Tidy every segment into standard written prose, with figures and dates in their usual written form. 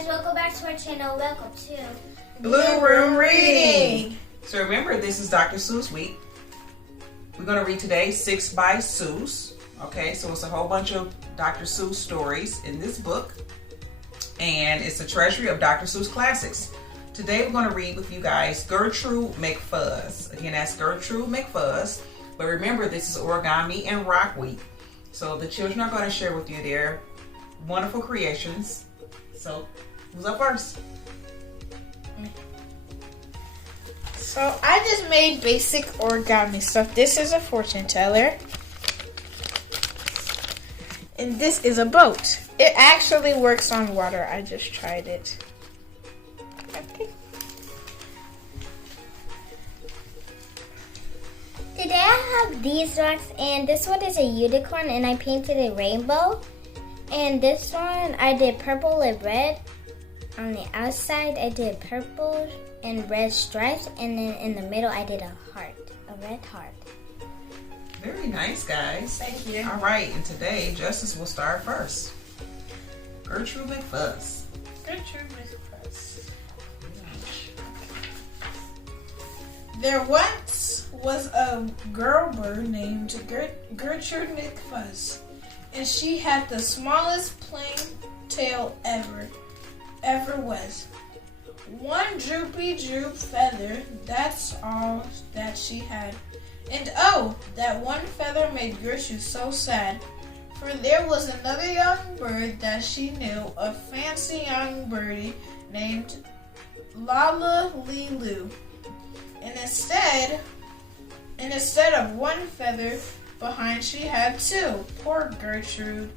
guys, welcome back to our channel. Welcome to Blue Room Reading. So remember, this is Dr. Seuss week. We're going to read today 6 by Seuss. Okay, so it's a whole bunch of Dr. Seuss stories in this book. And it's a treasury of Dr. Seuss classics. Today we're going to read with you guys Gertrude McFuzz. Again, that's Gertrude McFuzz. But remember, this is origami and rock week. So the children are going to share with you their wonderful creations. So, who's up first? So I just made basic origami stuff. This is a fortune teller. And this is a boat. It actually works on water. I just tried it. Okay. Today I have these rocks, and this one is a unicorn, and I painted a rainbow. And this one I did purple and red. On the outside I did purple and red stripes, and then in the middle I did a heart, a red heart. Very nice, guys. Thank you. All right, and today Justice will start first. Gertrude McFuzz. Gertrude McFuzz. There once was a girl bird named Gertrude McFuzz, and she had the smallest plain tail ever was. One droopy droop feather, that's all that she had. And oh, that one feather made Gertrude so sad, for there was another young bird that she knew, a fancy young birdie named Lala Lilu. And instead of one feather behind, she had two. Poor Gertrude.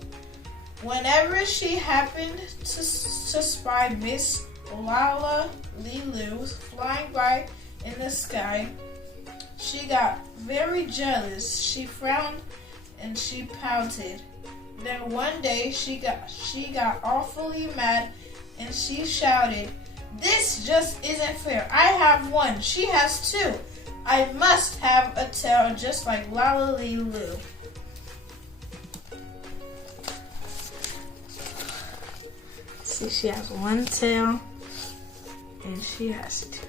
Whenever she happened to spy Miss Lala Lilu flying by in the sky, she got very jealous. She frowned and she pouted. Then one day she got awfully mad and she shouted, "This just isn't fair. I have one. She has two. I must have a tail just like Lala Lilu." See, she has one tail and she has two.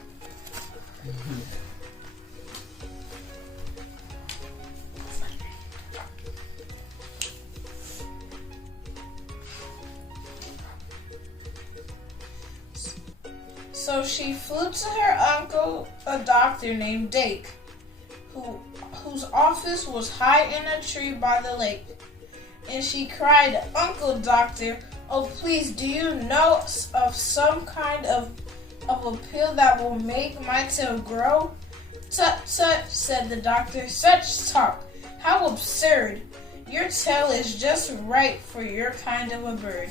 So she flew to her uncle, a doctor named Dake, whose office was high in a tree by the lake. And she cried, "Uncle Doctor, oh please, do you know of some kind of a pill that will make my tail grow?" "Tut, tut," said the doctor, "such talk. How absurd. Your tail is just right for your kind of a bird."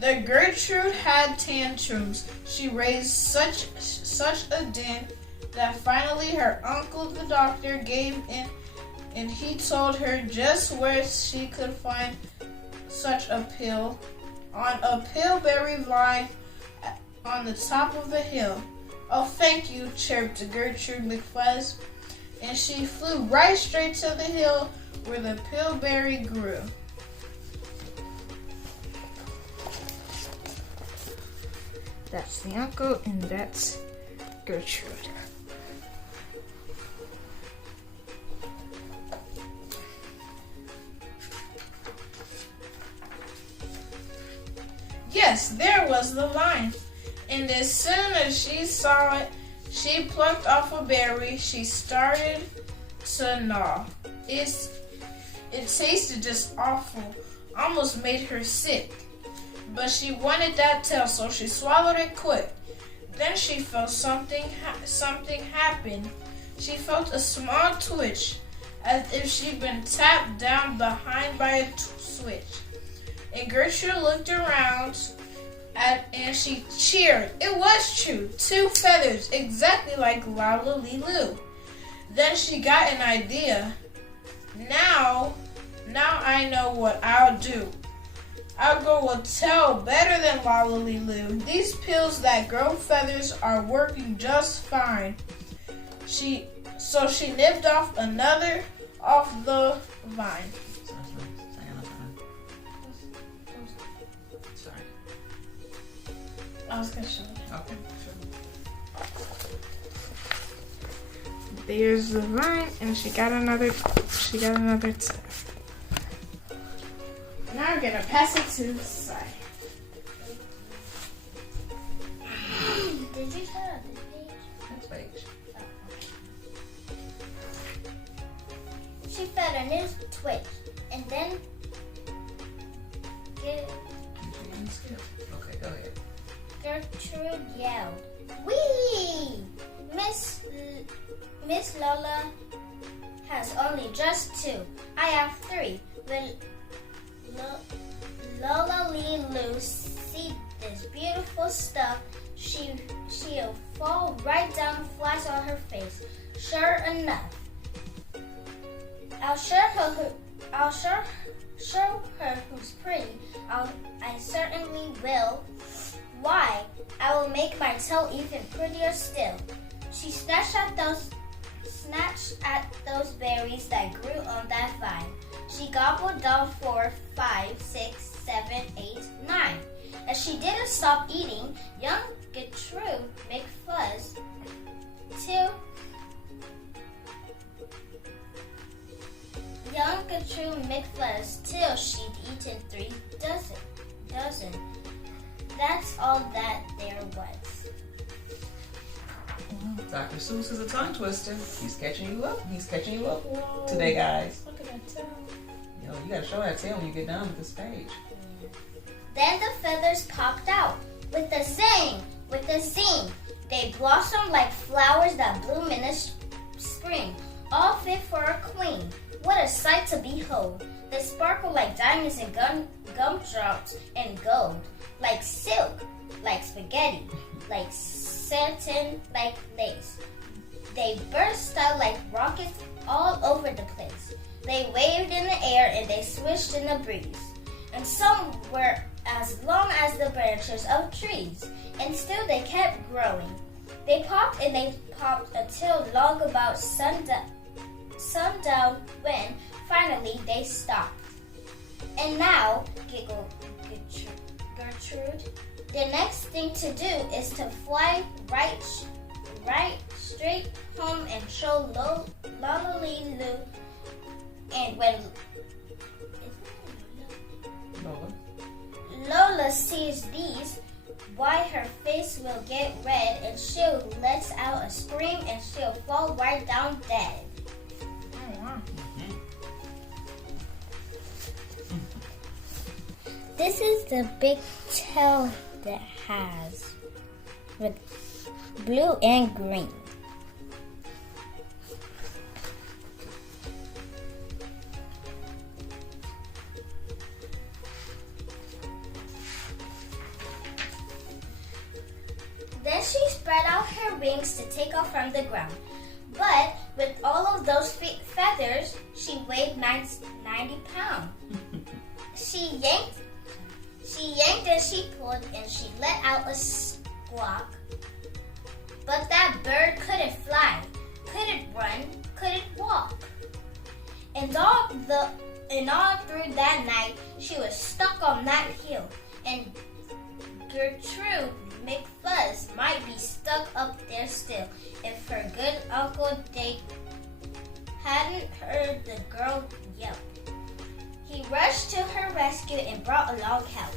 The Gertrude had tantrums. She raised such a din that finally her uncle the doctor gave in, and he told her just where she could find such a pill, on a pillberry vine on the top of the hill. "Oh, thank you," chirped Gertrude McFuzz, and she flew right straight to the hill where the pillberry grew. That's the uncle, and that's Gertrude. Yes, there was the vine, and as soon as she saw it, she plucked off a berry. She started to gnaw. It tasted just awful, almost made her sick. But she wanted that tail, so she swallowed it quick. Then she felt something happen. She felt a small twitch, as if she'd been tapped down behind by a switch. And Gertrude looked around, and she cheered. It was true, 2 feathers, exactly like Lala Lilu. Then she got an idea. Now I know what I'll do. I'll grow a tail better than Lala Lilu. These pills that grow feathers are working just fine. So she nipped off another off the vine. start? I was gonna show you. Okay, sure. There's the vine, and she got another tip. Now we're gonna pass it to the side. Did you start on this page? Next page. She felt a new twitch, and then You didn't skip. Okay, go ahead. Gertrude yelled, "Wee! Miss Lola has only just 2. I have 3. Will Lola Lee Lou see this beautiful stuff? She'll fall right down flat on her face. Sure enough, I'll show her who's pretty. I certainly will. Why? I will make my tail even prettier still." She snatched at those berries that grew on that vine. She gobbled down 4, 5, 6, 7, 8, 9. As she didn't stop eating, young Gertrude McFuzz till she'd eaten 3 dozen. That's all that there was. Dr. Seuss is a tongue twister. He's catching you up. Whoa. Today, guys. Look at that tail. You know, you gotta show that tail when you get done with this page. Then the feathers popped out with a zing, They blossomed like flowers that bloom in the spring, all fit for a queen. What a sight to behold! They sparkle like diamonds and gumdrops and gold, like silk, like spaghetti, like satin, like lace. They burst out like rockets all over the place. They waved in the air and they swished in the breeze. And some were as long as the branches of trees, and still they kept growing. They popped and they popped until long about sundown when finally they stopped. And now, giggled Gertrude, the next thing to do is to fly right straight home and show Lola Lee Lou. And when Lola sees these, why her face will get red and she'll let out a scream and she'll fall right down dead. Oh, wow. This is the big tail that has with blue and green. Then she spread out her wings to take off from the ground. But with all of those feathers, she weighed 90 pounds. She yanked and she pulled and she let out a squawk. But that bird couldn't fly, couldn't run, couldn't walk. And all through that night, she was stuck on that hill. And Gertrude McFuzz might be stuck up there still if her good Uncle Dick hadn't heard the girl yelp. He rushed to her rescue and brought along help.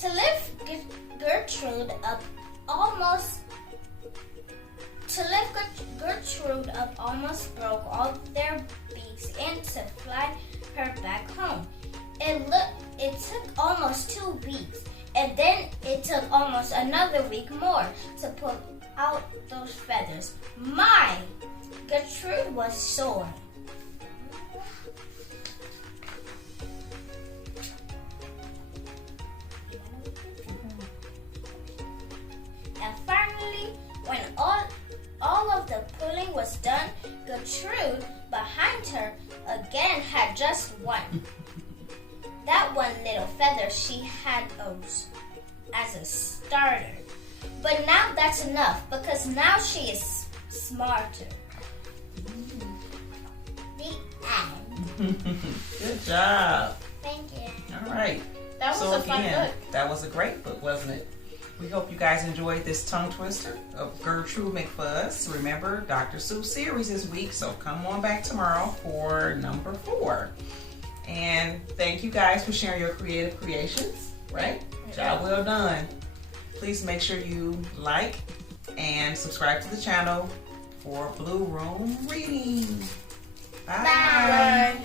To lift Gertrude up almost broke all their beaks and to fly her back home. It took almost 2 weeks, and then it took almost another week more to pull out those feathers. My, Gertrude was sore. And finally, when all of the pulling was done, Gertrude behind her again had just one. That one little feather she had as a starter. But now that's enough because now she is smarter. The end. Good job. Thank you. All right. That was a fun book. That was a great book, wasn't it? We hope you guys enjoyed this tongue twister of Gertrude McFuzz. Remember, Dr. Seuss series this week, so come on back tomorrow for number 4. And thank you guys for sharing your creative creations, right? Job well done. Please make sure you like and subscribe to the channel for Blue Room Reading. Bye. Bye.